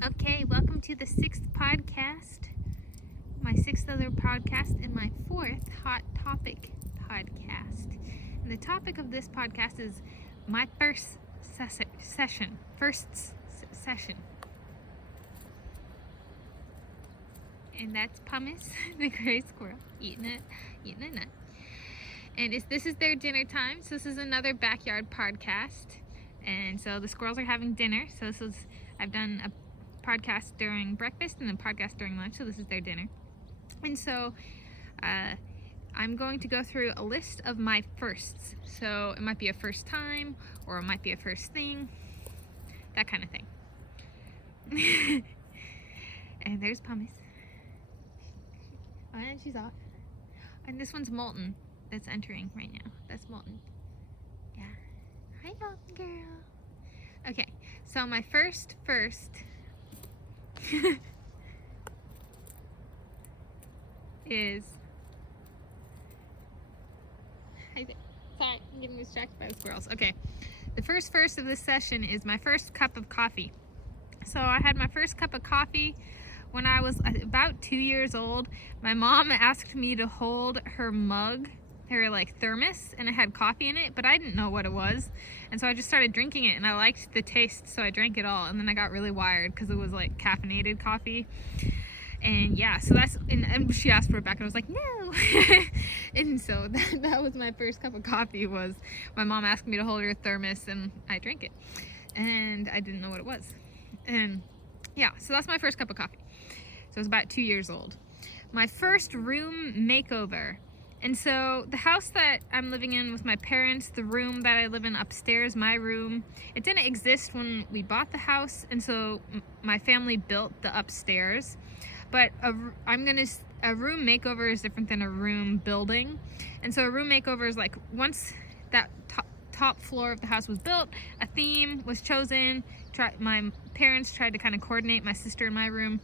Okay, welcome to the 6th podcast, my 6th other podcast, and my 4th HoT topic podcast. And the topic of this podcast is my first session. And that's Pumice, the gray squirrel, eating a nut. And this is their dinner time, so this is another backyard podcast. And so the squirrels are having dinner, so I've done a podcast during breakfast and then podcast during lunch, so this is their dinner. And so I'm going to go through a list of my firsts. So it might be a first time, or it might be a first thing, that kind of thing. And there's Pumice. And she's off. And this one's Molten that's entering right now. That's Molten. Yeah. Hi, Molten girl. Okay, so my first is, sorry, I'm getting distracted by the squirrels. Okay, the first of this session is my first cup of coffee. So I had my first cup of coffee when I was about 2 years old. My mom asked me to hold her mug, her like thermos, and it had coffee in it, but I didn't know what it was, and so I just started drinking it, and I liked the taste, so I drank it all, and then I got really wired because it was like caffeinated coffee. And yeah, so and she asked for it back, and I was like, no. And so that was my first cup of coffee, was my mom asked me to hold her thermos, and I drank it, and I didn't know what it was. And yeah, so that's my first cup of coffee. So I was about 2 years old. My first room makeover. And so the house that I'm living in with my parents, the room that I live in upstairs, my room, it didn't exist when we bought the house, and so my family built the upstairs. But a room makeover is different than a room building. And so a room makeover is like, once that top floor of the house was built, a theme was chosen. My parents tried to kind of coordinate my sister and my room.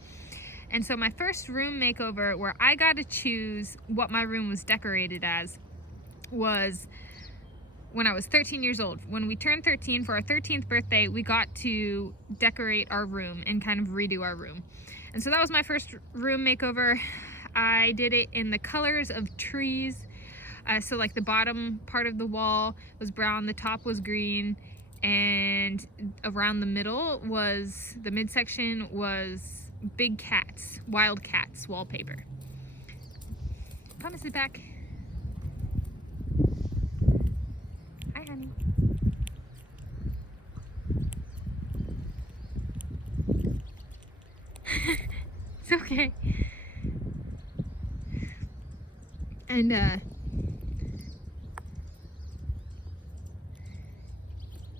And so my first room makeover, where I got to choose what my room was decorated as, was when I was 13 years old. When we turned 13 for our 13th birthday, we got to decorate our room and kind of redo our room. And so that was my first room makeover. I did it in the colors of trees. So like the bottom part of the wall was brown, the top was green, and around the middle was, the midsection was big cats, wild cats wallpaper. Pumice is back. Hi, honey. It's okay. And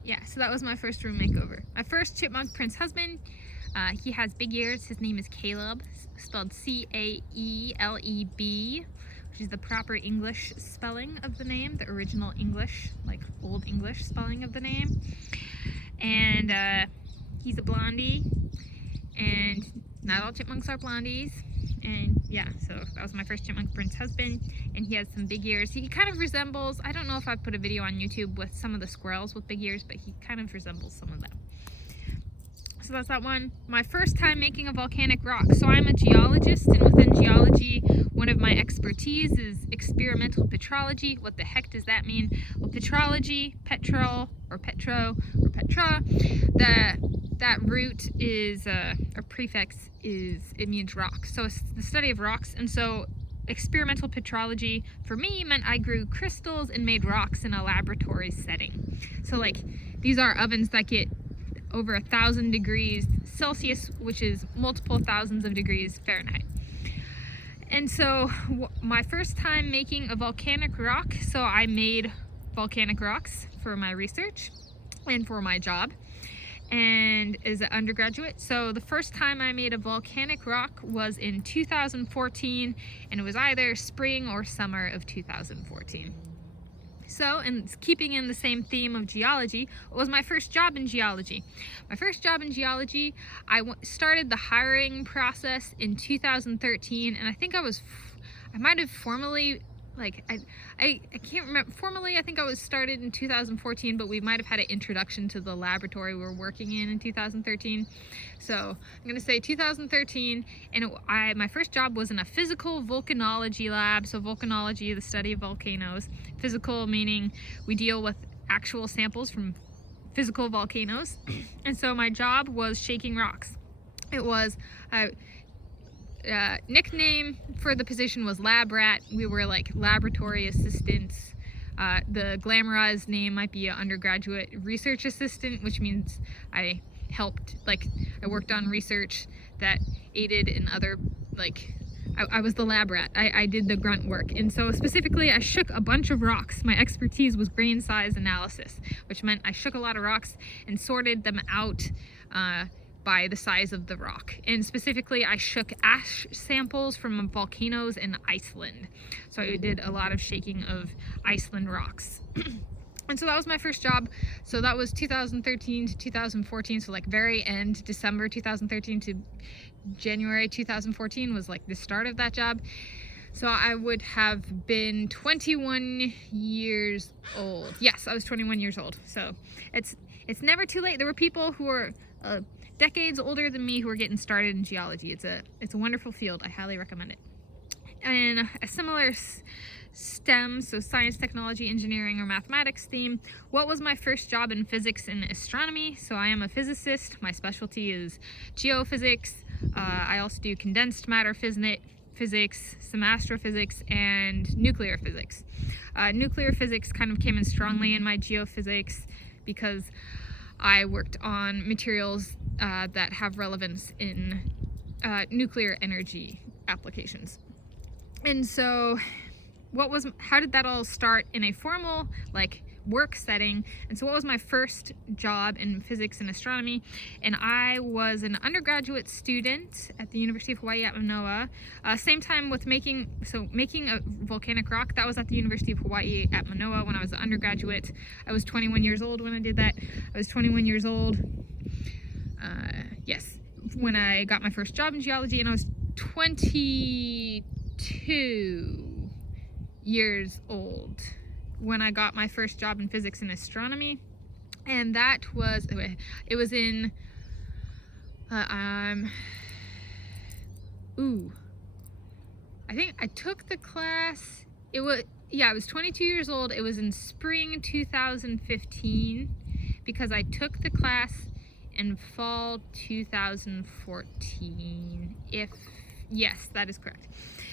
yeah, so that was my first room makeover. My first chipmunk prince husband. He has big ears. His name is Caeleb, spelled C-A-E-L-E-B, which is the proper English spelling of the name, the original English, like Old English spelling of the name. And he's a blondie, and not all chipmunks are blondies. And yeah, so that was my first chipmunk prince husband, and he has some big ears. He kind of resembles, I don't know if I've put a video on YouTube with some of the squirrels with big ears, but he kind of resembles some of them. So that's that one. My first time making a volcanic rock. So I'm a geologist, and within geology, one of my expertise is experimental petrology. What the heck does that mean? Well, petrology, petrol, or petro, or petra, that root is, or prefix is, it means rock. So it's the study of rocks. And so experimental petrology for me meant I grew crystals and made rocks in a laboratory setting. So like, these are ovens that get over 1,000 degrees Celsius, which is multiple thousands of degrees Fahrenheit. And so my first time making a volcanic rock, so I made volcanic rocks for my research and for my job, and as an undergraduate. So the first time I made a volcanic rock was in 2014, and it was either spring or summer of 2014. So, and keeping in the same theme of geology, what was my first job in geology? My first job in geology, I started the hiring process in 2013, and I think I might have formally like I can't remember formally. I think I was started in 2014, but we might have had an introduction to the laboratory we were working in 2013. So I'm gonna say 2013, and my first job was in a physical volcanology lab. So volcanology, the study of volcanoes. Physical meaning we deal with actual samples from physical volcanoes. And so my job was shaking rocks. It was nickname for the position was lab rat. We were like laboratory assistants. The glamorized name might be an undergraduate research assistant, which means I helped, like I worked on research that aided in other, like I was the lab rat. I did the grunt work. And so specifically I shook a bunch of rocks. My expertise was grain size analysis, which meant I shook a lot of rocks and sorted them out by the size of the rock. And specifically I shook ash samples from volcanoes in Iceland. So I did a lot of shaking of Iceland rocks. And so that was my first job. So that was 2013 to 2014. So like very end, December 2013 to January 2014 was like the start of that job. So I would have been 21 years old. Yes, I was 21 years old. So it's never too late. There were people who were decades older than me who are getting started in geology. It's a wonderful field. I highly recommend it. And a similar STEM, so science, technology, engineering, or mathematics theme. What was my first job in physics and astronomy? So I am a physicist. My specialty is geophysics. I also do condensed matter physics, some astrophysics, and nuclear physics. Nuclear physics kind of came in strongly in my geophysics because I worked on materials that have relevance in nuclear energy applications. And so how did that all start in a formal like work setting? And so what was my first job in physics and astronomy? And I was an undergraduate student at the University of Hawaii at Mānoa. Same time with making a volcanic rock, that was at the University of Hawaii at Mānoa when I was an undergraduate. I was 21 years old when I did that. I was 21 years old, yes, when I got my first job in geology, and I was 22 years old when I got my first job in physics and astronomy. And that was, it was in, I think I took the class, I was 22 years old. It was in spring 2015 because I took the class in fall 2014, yes, that is correct.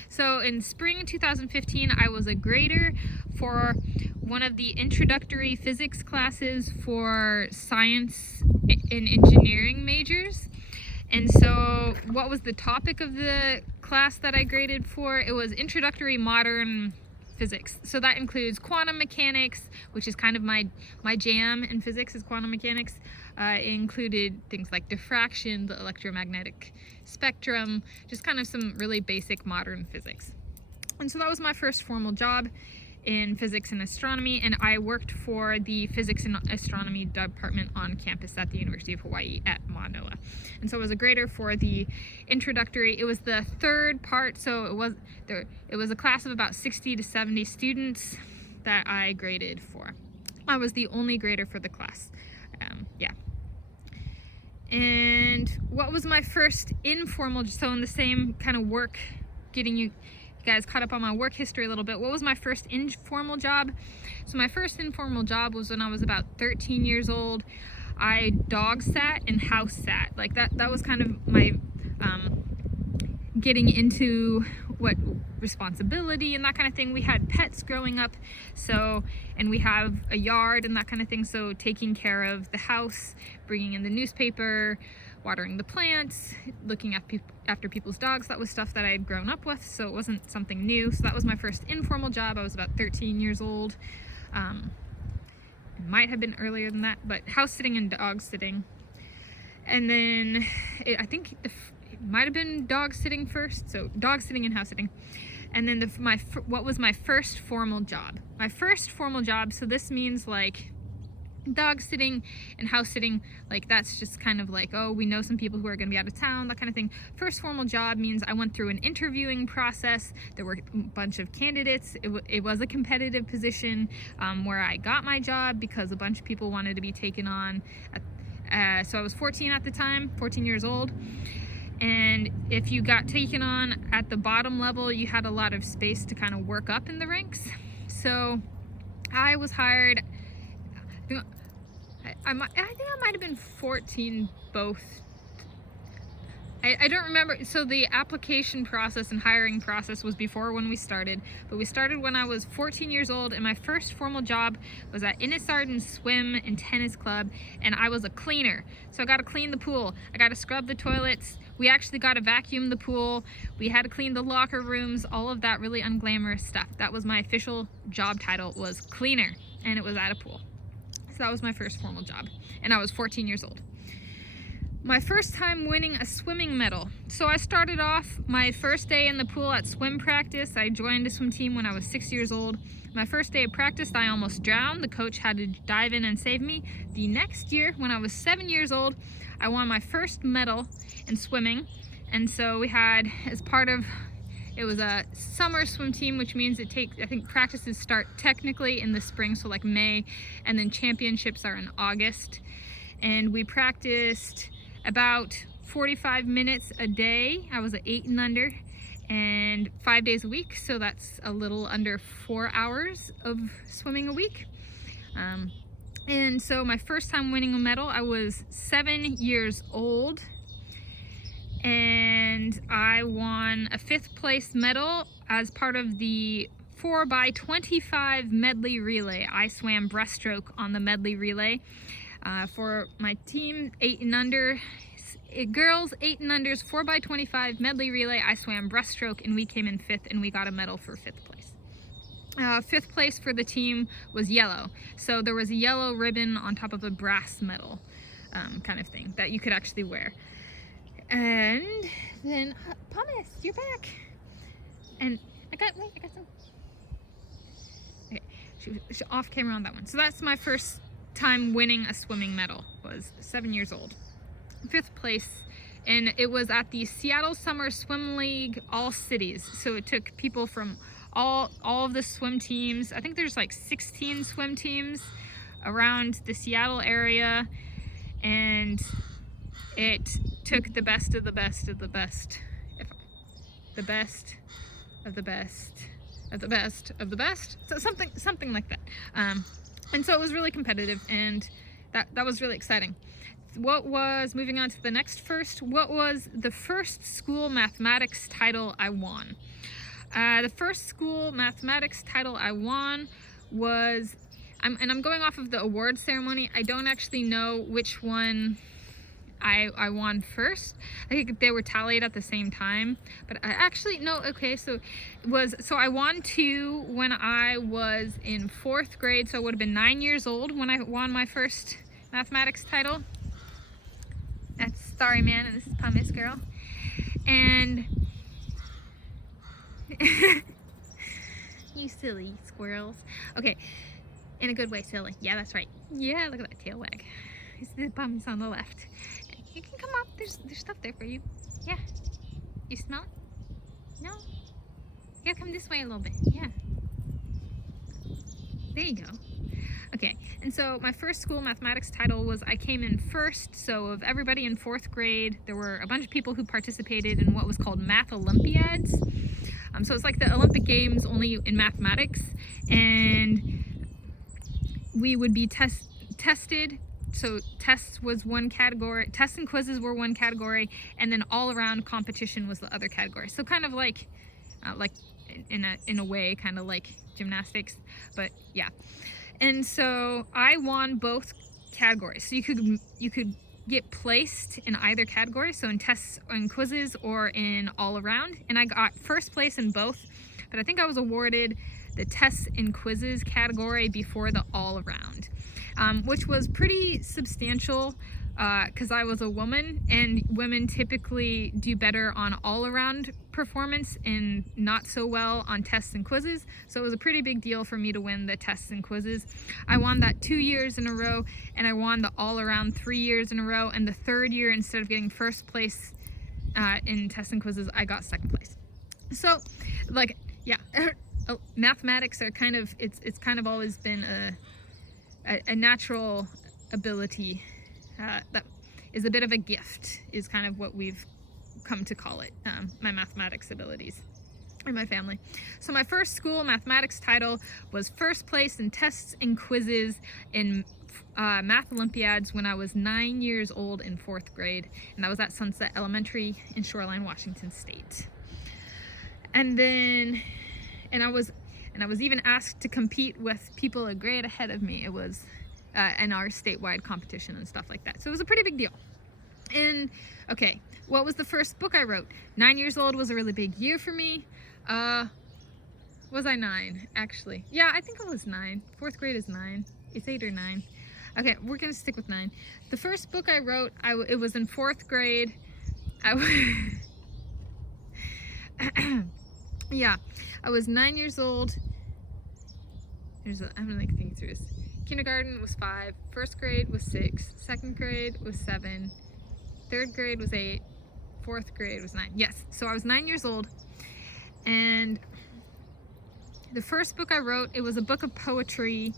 So in spring 2015, I was a grader for one of the introductory physics classes for science and engineering majors. And so what was the topic of the class that I graded for? It was introductory modern physics. So that includes quantum mechanics, which is kind of my jam in physics is quantum mechanics. It included things like diffraction, the electromagnetic spectrum, just kind of some really basic modern physics. And so that was my first formal job in physics and astronomy, and I worked for the physics and astronomy department on campus at the University of Hawaii at Mānoa. And so I was a grader for the introductory. It was the third part, so it was a class of about 60 to 70 students that I graded for. I was the only grader for the class. Yeah. And what was my first informal, so in the same kind of work, getting you guys caught up on my work history a little bit, what was my first informal job? So my first informal job was when I was about 13 years old. I dog sat and house sat. Like that was kind of my getting into what responsibility and that kind of thing. We had pets growing up, so, and we have a yard and that kind of thing, so taking care of the house, bringing in the newspaper, watering the plants, looking after people's dogs, that was stuff that I had grown up with, so it wasn't something new. So that was my first informal job. I was about 13 years old. It might have been earlier than that, but house sitting and dog sitting. And then I think it might have been dog sitting first, so dog sitting and house sitting. And then what was my first formal job? My first formal job, so this means like dog sitting and house sitting, like that's just kind of like, oh, we know some people who are going to be out of town, that kind of thing. First formal job means I went through an interviewing process. There were a bunch of candidates. It was a competitive position where I got my job because a bunch of people wanted to be taken on. So I was 14 at the time, 14 years old. And if you got taken on at the bottom level, you had a lot of space to kind of work up in the ranks. So I was hired. I think I might have been 14 both. I don't remember. So the application process and hiring process was before when we started, but we started when I was 14 years old, and my first formal job was at Innisarden Swim and Tennis Club, and I was a cleaner. So I got to clean the pool, I got to scrub the toilets, we actually got to vacuum the pool, we had to clean the locker rooms, all of that really unglamorous stuff. That was my official job title, was cleaner, and it was at a pool. So that was my first formal job, and I was 14 years old. My first time winning a swimming medal. So I started off my first day in the pool at swim practice. I joined a swim team when I was 6 years old. My first day of practice, I almost drowned. The coach had to dive in and save me. The next year, when I was 7 years old, I won my first medal in swimming. And so we had, as part of, it was a summer swim team, which means I think practices start technically in the spring, so like May, and then championships are in August. And we practiced about 45 minutes a day. I was at 8 and under, and 5 days a week, so that's a little under 4 hours of swimming a week. And so my first time winning a medal, I was 7 years old, and I won a 5th place medal as part of the 4x25 medley relay. I swam breaststroke on the medley relay. For my team, 8 and under, girls 8 and under's 4x25 medley relay, I swam breaststroke, and we came in 5th, and we got a medal for 5th place. 5th place for the team was yellow, so there was a yellow ribbon on top of a brass medal, kind of thing that you could actually wear. And then Tanis, you're back, and I got some. Okay, she off camera on that one. So that's my first time winning a swimming medal, was 7 years old. 5th place, and it was at the Seattle Summer Swim League All Cities. So it took people from all of the swim teams. I think there's like 16 swim teams around the Seattle area, and it took the best of the best of the best, the best of the best of the best of the best, so something like that. And so it was really competitive, and that was really exciting. Moving on to the next first, what was the first school mathematics title I won? The first school mathematics title I won was, I'm going off of the award ceremony. I don't actually know which one I won first. I think they were tallied at the same time, but I actually, no, okay, so I won 2 when I was in 4th grade, so I would have been 9 years old when I won my first mathematics title. That's Starry Man, and this is Pumice Girl. And you silly squirrels. Okay, in a good way, silly. Yeah, that's right. Yeah, look at that tail wag. It's the bums on the left. You can come up. There's stuff there for you. Yeah. You smell it? No? You gotta come this way a little bit. Yeah. There you go. Okay, and so my first school mathematics title was, I came in first. So of everybody in 4th grade, there were a bunch of people who participated in what was called Math Olympiads. So it's like the Olympic Games, only in mathematics, and we would be tested. So tests was one category, tests and quizzes were one category, and then all around competition was the other category. So kind of like in a way, kind of like gymnastics, but yeah. And so I won both categories. So you could get placed in either category, so in tests and quizzes or in all around. And I got first place in both, but I think I was awarded the tests and quizzes category before the all around, which was pretty substantial because I was a woman, and women typically do better on all-around performance and not so well on tests and quizzes. So it was a pretty big deal for me to win the tests and quizzes. I won that 2 years in a row, and I won the all-around 3 years in a row, and the third year, instead of getting first place in tests and quizzes, I got second place. So, like, yeah, mathematics are kind of, it's kind of always been a natural ability that is a bit of a gift, is kind of what we've come to call it, my mathematics abilities in my family. So my first school mathematics title was first place in tests and quizzes in math Olympiads when I was 9 years old in 4th grade, and that was at Sunset Elementary in Shoreline, Washington State. And then, I was even asked to compete with people a grade ahead of me. It was in our statewide competition and stuff like that. So it was a pretty big deal. And okay, what was the first book I wrote? 9 years old was a really big year for me. Was I 9? Actually, yeah, I think I was 9. 4th grade is 9. It's 8 or 9. Okay, we're gonna stick with 9. The first book I wrote, it was in 4th grade. Yeah, I was 9 years old. I'm gonna think through this. Kindergarten was 5, 1st grade was 6, 2nd grade was 7, 3rd grade was 8, 4th grade was 9. Yes, so I was 9 years old, and the first book I wrote, it was a book of poetry.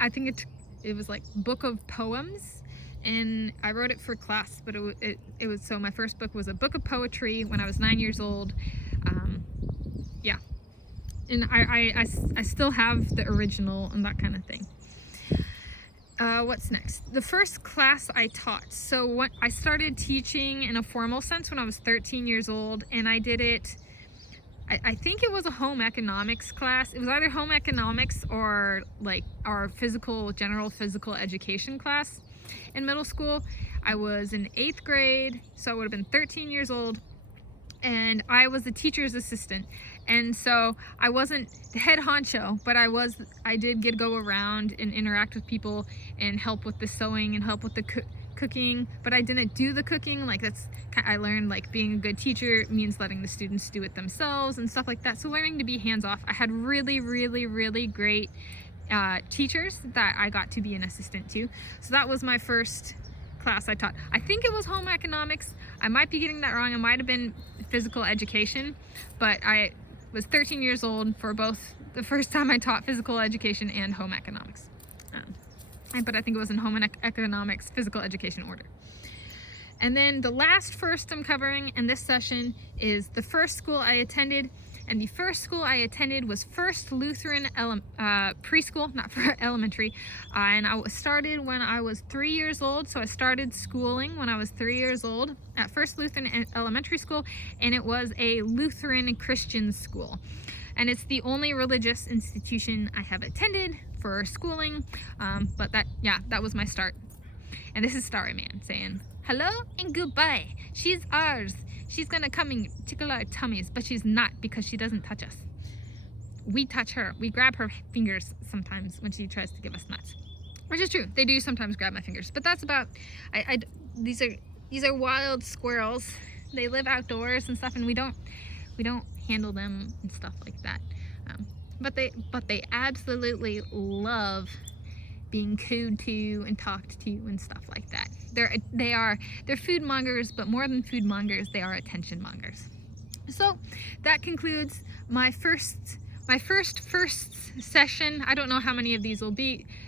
I think it was like book of poems, and I wrote it for class, but it was, so my first book was a book of poetry when I was 9 years old. Yeah, and I still have the original and that kind of thing. What's next? The first class I taught. So I started teaching in a formal sense when I was 13 years old, and I did it, I think it was a home economics class. It was either home economics or like our general physical education class in middle school. I was in 8th grade, so I would have been 13 years old, and I was the teacher's assistant. And so I wasn't the head honcho, but I did get to go around and interact with people and help with the sewing and help with the cooking, but I didn't do the cooking. Like, I learned, like, being a good teacher means letting the students do it themselves and stuff like that. So learning to be hands-off. I had really, really, really great teachers that I got to be an assistant to. So that was my first class I taught. I think it was home economics. I might be getting that wrong. It might have been physical education, but I was 13 years old for both the first time I taught physical education and home economics. But I think it was in home and economics physical education order. And then the last first I'm covering in this session is the first school I attended. And the first school I attended was First Lutheran Preschool, not for elementary. And I started when I was 3 years old. So I started schooling when I was 3 years old at First Lutheran Elementary School. And it was a Lutheran Christian school. And it's the only religious institution I have attended for schooling. But that was my start. And this is Starry Man saying, hello and goodbye. She's ours. She's gonna come and tickle our tummies, but she's not, because she doesn't touch us. We touch her. We grab her fingers sometimes when she tries to give us nuts. Which is true. They do sometimes grab my fingers. But that's about, these are wild squirrels. They live outdoors and stuff, and we don't handle them and stuff like that. But they absolutely love being cooed to and talked to and stuff like that. They're food mongers, but more than food mongers, they are attention mongers. So that concludes my first session. I don't know how many of these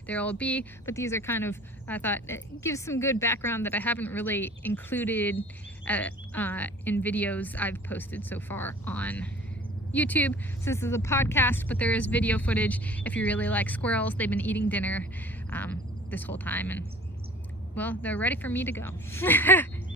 there'll be, but these are kind of, I thought, it gives some good background that I haven't really included in videos I've posted so far on YouTube. So this is a podcast, but there is video footage if you really like squirrels. They've been eating dinner this whole time, and well, they're ready for me to go.